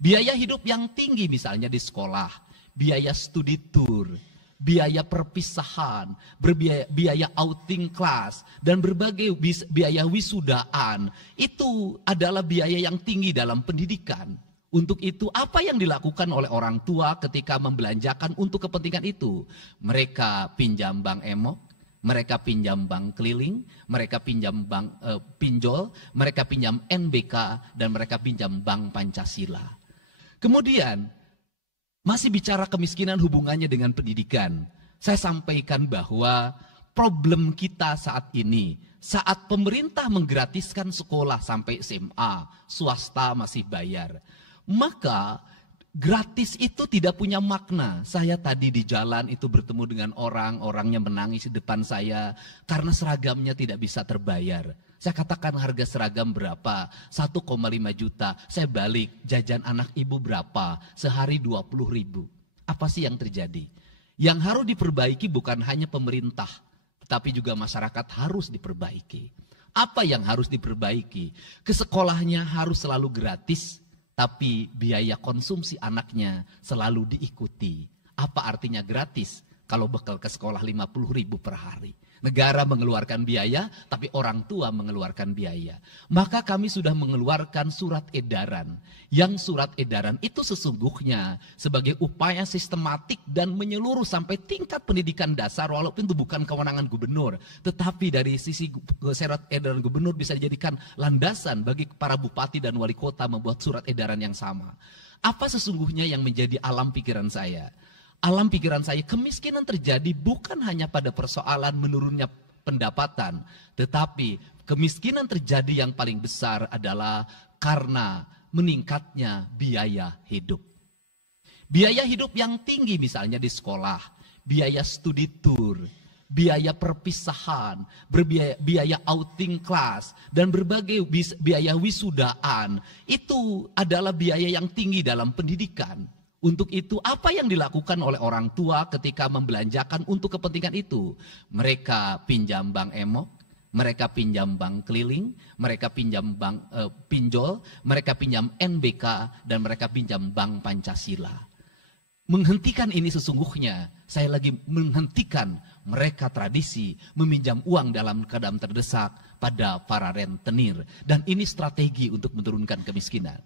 Biaya hidup yang tinggi misalnya di sekolah, biaya studi tour, biaya perpisahan, biaya outing kelas, dan berbagai biaya wisudaan, itu adalah biaya yang tinggi dalam pendidikan. Untuk itu, apa yang dilakukan oleh orang tua ketika membelanjakan untuk kepentingan itu? Mereka pinjam bank emok, mereka pinjam bank keliling, mereka pinjam bank pinjol, mereka pinjam NBK, dan mereka pinjam bank Pancasila. Kemudian, masih bicara kemiskinan hubungannya dengan pendidikan. Saya sampaikan bahwa problem kita saat ini, saat pemerintah menggratiskan sekolah sampai SMA, swasta masih bayar. Maka gratis itu tidak punya makna. Saya tadi di jalan itu bertemu dengan orangnya menangis di depan saya karena seragamnya tidak bisa terbayar. Saya katakan harga seragam berapa? 1,5 juta. Saya balik, jajan anak ibu berapa? Sehari 20.000. Apa sih yang terjadi? Yang harus diperbaiki bukan hanya pemerintah, tetapi juga masyarakat harus diperbaiki. Apa yang harus diperbaiki? Ke sekolahnya harus selalu gratis, tapi biaya konsumsi anaknya selalu diikuti. Apa artinya gratis? Kalau bekal ke sekolah 50.000 per hari. Negara mengeluarkan biaya, tapi orang tua mengeluarkan biaya. Maka kami sudah mengeluarkan surat edaran. Yang surat edaran itu sesungguhnya sebagai upaya sistematik dan menyeluruh sampai tingkat pendidikan dasar, walaupun itu bukan kewenangan gubernur. Tetapi dari sisi surat edaran gubernur bisa dijadikan landasan bagi para bupati dan wali kota membuat surat edaran yang sama. Apa sesungguhnya yang menjadi alam pikiran saya? Alam pikiran saya, kemiskinan terjadi bukan hanya pada persoalan menurunnya pendapatan, tetapi kemiskinan terjadi yang paling besar adalah karena meningkatnya biaya hidup. Biaya hidup yang tinggi misalnya di sekolah, biaya studi tour, biaya perpisahan, biaya outing kelas, dan berbagai biaya wisudaan, itu adalah biaya yang tinggi dalam pendidikan. Untuk itu, apa yang dilakukan oleh orang tua ketika membelanjakan untuk kepentingan itu? Mereka pinjam bank emok, mereka pinjam bank keliling, mereka pinjam bank pinjol, mereka pinjam NBK, dan mereka pinjam bank Pancasila. Menghentikan ini sesungguhnya, saya lagi menghentikan mereka tradisi meminjam uang dalam keadaan terdesak pada para rentenir. Dan ini strategi untuk menurunkan kemiskinan.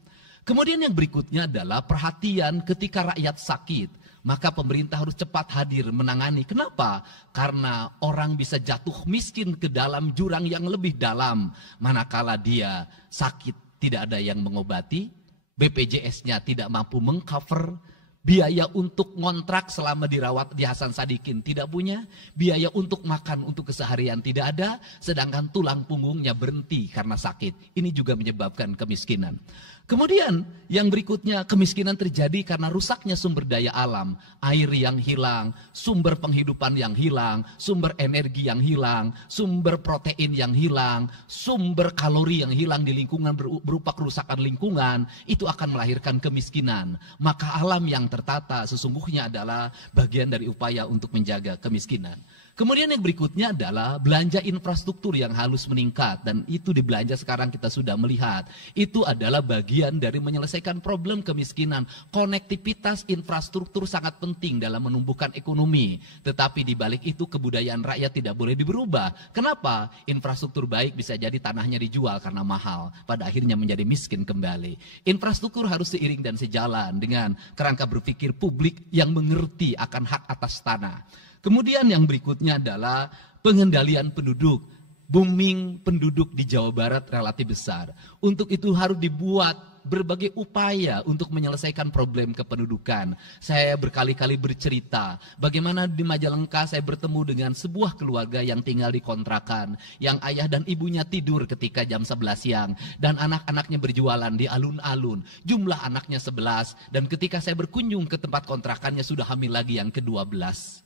Kemudian yang berikutnya adalah perhatian ketika rakyat sakit. Maka pemerintah harus cepat hadir menangani. Kenapa? Karena orang bisa jatuh miskin ke dalam jurang yang lebih dalam. Manakala dia sakit tidak ada yang mengobati, BPJS-nya tidak mampu mengcover, biaya untuk ngontrak selama dirawat di Hasan Sadikin tidak punya, biaya untuk makan untuk keseharian tidak ada, sedangkan tulang punggungnya berhenti karena sakit. Ini juga menyebabkan kemiskinan. Kemudian yang berikutnya, kemiskinan terjadi karena rusaknya sumber daya alam, air yang hilang, sumber penghidupan yang hilang, sumber energi yang hilang, sumber protein yang hilang, sumber kalori yang hilang di lingkungan berupa kerusakan lingkungan, itu akan melahirkan kemiskinan. Maka alam yang tertata sesungguhnya adalah bagian dari upaya untuk menjaga kemiskinan. Kemudian yang berikutnya adalah belanja infrastruktur yang harus meningkat, dan itu di belanja sekarang kita sudah melihat. Itu adalah bagian dari menyelesaikan problem kemiskinan. Konektivitas infrastruktur sangat penting dalam menumbuhkan ekonomi, tetapi di balik itu kebudayaan rakyat tidak boleh diberubah. Kenapa? Infrastruktur baik bisa jadi tanahnya dijual karena mahal, pada akhirnya menjadi miskin kembali. Infrastruktur harus seiring dan sejalan dengan kerangka berpikir publik yang mengerti akan hak atas tanah. Kemudian yang berikutnya adalah pengendalian penduduk. Booming penduduk di Jawa Barat relatif besar. Untuk itu harus dibuat berbagai upaya untuk menyelesaikan problem kependudukan. Saya berkali-kali bercerita bagaimana di Majalengka saya bertemu dengan sebuah keluarga yang tinggal di kontrakan, yang ayah dan ibunya tidur ketika jam 11 siang dan anak-anaknya berjualan di alun-alun. Jumlah anaknya 11, dan ketika saya berkunjung ke tempat kontrakannya sudah hamil lagi yang ke-12.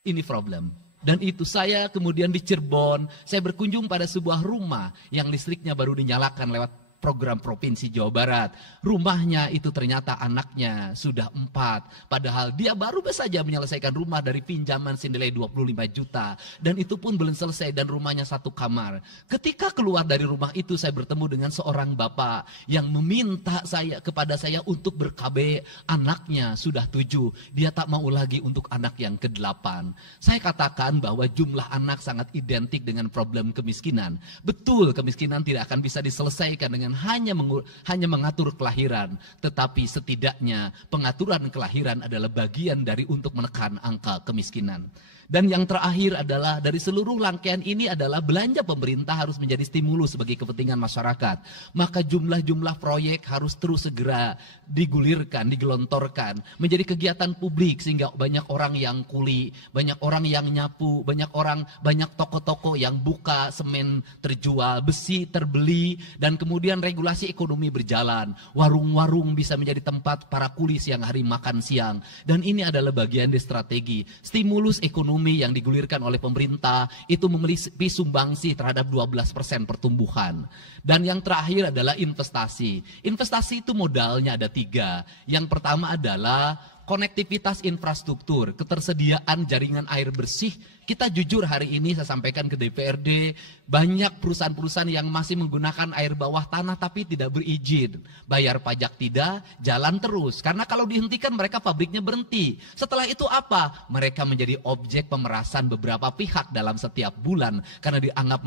Ini problem. Dan itu saya kemudian di Cirebon, saya berkunjung pada sebuah rumah yang listriknya baru dinyalakan lewat program Provinsi Jawa Barat. Rumahnya itu ternyata anaknya sudah 4. Padahal dia baru saja menyelesaikan rumah dari pinjaman senilai 25 juta. Dan itu pun belum selesai dan rumahnya 1 kamar. Ketika keluar dari rumah itu saya bertemu dengan seorang bapak yang meminta kepada saya untuk ber-KB, anaknya sudah 7. Dia tak mau lagi untuk anak yang ke-8. Saya katakan bahwa jumlah anak sangat identik dengan problem kemiskinan. Betul, kemiskinan tidak akan bisa diselesaikan dengan hanya mengatur kelahiran, tetapi setidaknya pengaturan kelahiran adalah bagian dari untuk menekan angka kemiskinan. Dan yang terakhir adalah dari seluruh rangkaian ini adalah belanja pemerintah harus menjadi stimulus bagi kepentingan masyarakat. Maka jumlah-jumlah proyek harus terus segera digulirkan, digelontorkan menjadi kegiatan publik sehingga banyak orang yang kuli, banyak orang yang nyapu, banyak toko-toko yang buka, semen terjual, besi terbeli, dan kemudian regulasi ekonomi berjalan. Warung-warung bisa menjadi tempat para kuli siang hari makan siang. Dan ini adalah bagian dari strategi stimulus ekonomi yang digulirkan oleh pemerintah itu memiliki sumbangsi terhadap 12% pertumbuhan. Dan yang terakhir adalah investasi. Investasi itu modalnya ada 3. Yang pertama adalah konektivitas infrastruktur, ketersediaan jaringan air bersih. Kita jujur hari ini saya sampaikan ke DPRD, banyak perusahaan-perusahaan yang masih menggunakan air bawah tanah tapi tidak berizin. Bayar pajak tidak, jalan terus. Karena kalau dihentikan mereka pabriknya berhenti. Setelah itu apa? Mereka menjadi objek pemerasan beberapa pihak dalam setiap bulan karena dianggap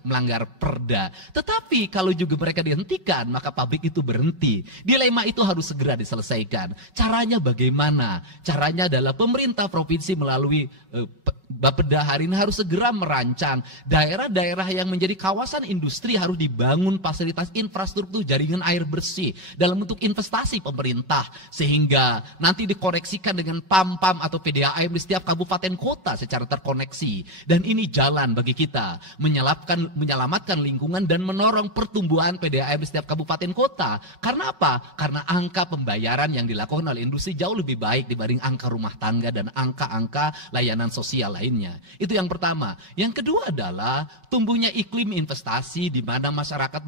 melanggar perda. Tetapi kalau juga mereka dihentikan, maka pabrik itu berhenti. Dilema itu harus segera diselesaikan. Caranya bagaimana? Caranya adalah pemerintah provinsi melalui Bapeda hari ini harus segera merancang daerah-daerah yang menjadi kawasan industri harus dibangun fasilitas infrastruktur jaringan air bersih dalam bentuk investasi pemerintah sehingga nanti dikoneksikan dengan PAM-PAM atau PDAM di setiap kabupaten kota secara terkoneksi. Dan ini jalan bagi kita menyelamatkan lingkungan dan menorong pertumbuhan PDAM di setiap kabupaten kota. Karena apa? Karena angka pembayaran yang dilakukan oleh industri jauh lebih baik dibanding angka rumah tangga dan angka-angka layanan sosial lainnya. Itu yang pertama. Yang kedua adalah tumbuhnya iklim investasi di mana masyarakat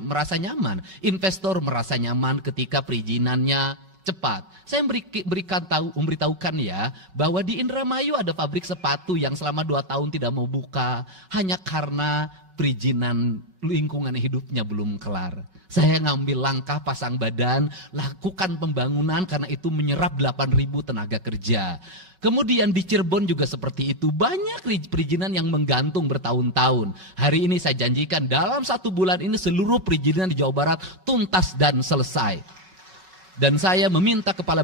merasa nyaman. Investor merasa nyaman ketika perizinannya cepat. Saya memberitahukan ya bahwa di Indramayu ada pabrik sepatu yang selama 2 tahun tidak mau buka hanya karena perizinan lingkungan hidupnya belum kelar. Saya ngambil langkah pasang badan, lakukan pembangunan karena itu menyerap 8.000 tenaga kerja. Kemudian di Cirebon juga seperti itu, banyak perizinan yang menggantung bertahun-tahun. Hari ini saya janjikan dalam 1 bulan ini seluruh perizinan di Jawa Barat tuntas dan selesai. Dan saya meminta kepala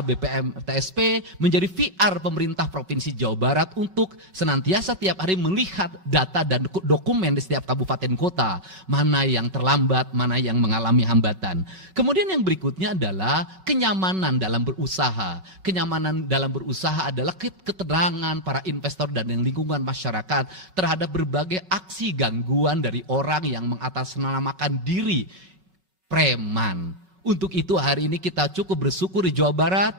BPM TSP menjadi VR pemerintah Provinsi Jawa Barat untuk senantiasa tiap hari melihat data dan dokumen di setiap kabupaten kota. Mana yang terlambat, mana yang mengalami hambatan. Kemudian yang berikutnya adalah kenyamanan dalam berusaha. Kenyamanan dalam berusaha adalah keterangan para investor dan lingkungan masyarakat terhadap berbagai aksi gangguan dari orang yang mengatasnamakan diri preman. Untuk itu hari ini kita cukup bersyukur di Jawa Barat,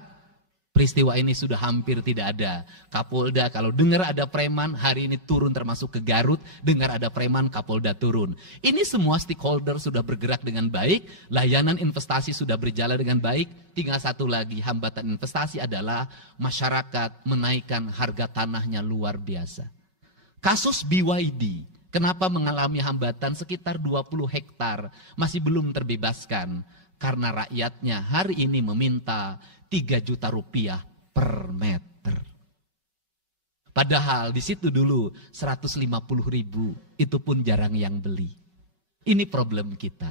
peristiwa ini sudah hampir tidak ada. Kapolda kalau dengar ada preman, hari ini turun termasuk ke Garut, dengar ada preman, Kapolda turun. Ini semua stakeholder sudah bergerak dengan baik, layanan investasi sudah berjalan dengan baik, tinggal satu lagi hambatan investasi adalah masyarakat menaikkan harga tanahnya luar biasa. Kasus BYD, kenapa mengalami hambatan sekitar 20 hektar, masih belum terbebaskan? Karena rakyatnya hari ini meminta 3 juta rupiah per meter. Padahal di situ dulu 150.000, itu pun jarang yang beli. Ini problem kita.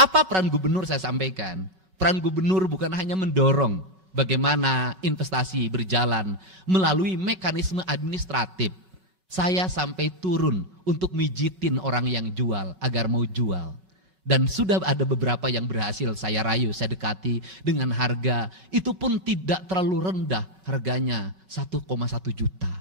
Apa peran gubernur saya sampaikan? Peran gubernur bukan hanya mendorong bagaimana investasi berjalan melalui mekanisme administratif. Saya sampai turun untuk mijitin orang yang jual agar mau jual. Dan sudah ada beberapa yang berhasil saya rayu, saya dekati dengan harga. Itu pun tidak terlalu rendah, harganya 1,1 juta.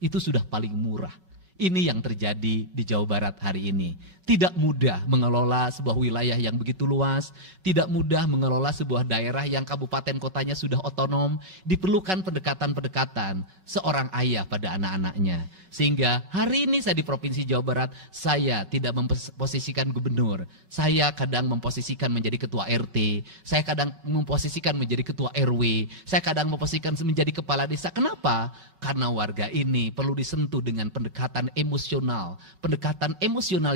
Itu sudah paling murah. Ini yang terjadi di Jawa Barat hari ini. Tidak mudah mengelola sebuah wilayah yang begitu luas, tidak mudah mengelola sebuah daerah yang kabupaten kotanya sudah otonom, diperlukan pendekatan-pendekatan seorang ayah pada anak-anaknya. Sehingga hari ini saya di Provinsi Jawa Barat, saya tidak memposisikan gubernur, saya kadang memposisikan menjadi ketua RT, saya kadang memposisikan menjadi ketua RW, saya kadang memposisikan menjadi kepala desa. Kenapa? Karena warga ini perlu disentuh dengan pendekatan emosional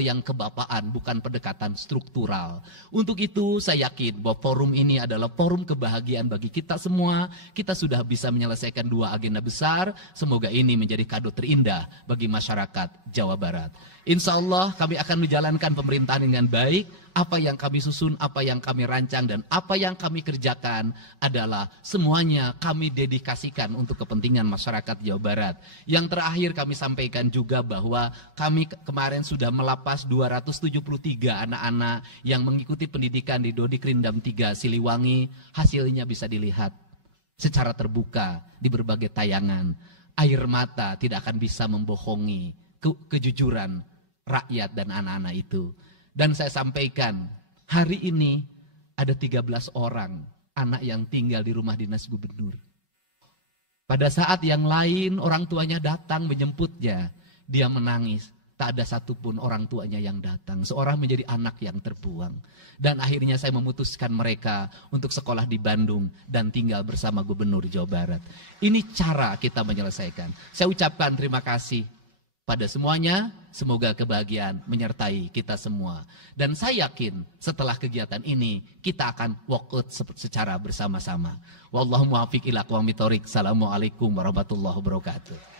yang kebapaan, bukan pendekatan struktural. Untuk itu saya yakin bahwa forum ini adalah forum kebahagiaan bagi kita semua. Kita sudah bisa menyelesaikan 2 agenda besar. Semoga ini menjadi kado terindah bagi masyarakat Jawa Barat. Insya Allah kami akan menjalankan pemerintahan dengan baik. Apa yang kami susun, apa yang kami rancang, dan apa yang kami kerjakan adalah semuanya kami dedikasikan untuk kepentingan masyarakat Jawa Barat. Yang terakhir kami sampaikan juga bahwa kami kemarin sudah melapas 273 anak-anak yang mengikuti pendidikan di Dodi Krindam 3 Siliwangi. Hasilnya bisa dilihat secara terbuka di berbagai tayangan. Air mata tidak akan bisa membohongi kejujuran rakyat dan anak-anak itu. Dan saya sampaikan, hari ini ada 13 orang anak yang tinggal di rumah dinas gubernur. Pada saat yang lain orang tuanya datang menjemputnya, dia menangis. Tak ada satupun orang tuanya yang datang. Seorang menjadi anak yang terbuang. Dan akhirnya saya memutuskan mereka untuk sekolah di Bandung dan tinggal bersama gubernur Jawa Barat. Ini cara kita menyelesaikan. Saya ucapkan terima kasih pada semuanya, semoga kebahagiaan menyertai kita semua. Dan saya yakin setelah kegiatan ini, kita akan walk out secara bersama-sama. Wallahu muwaffiq ila aqwamit thoriq. Assalamualaikum warahmatullahi wabarakatuh.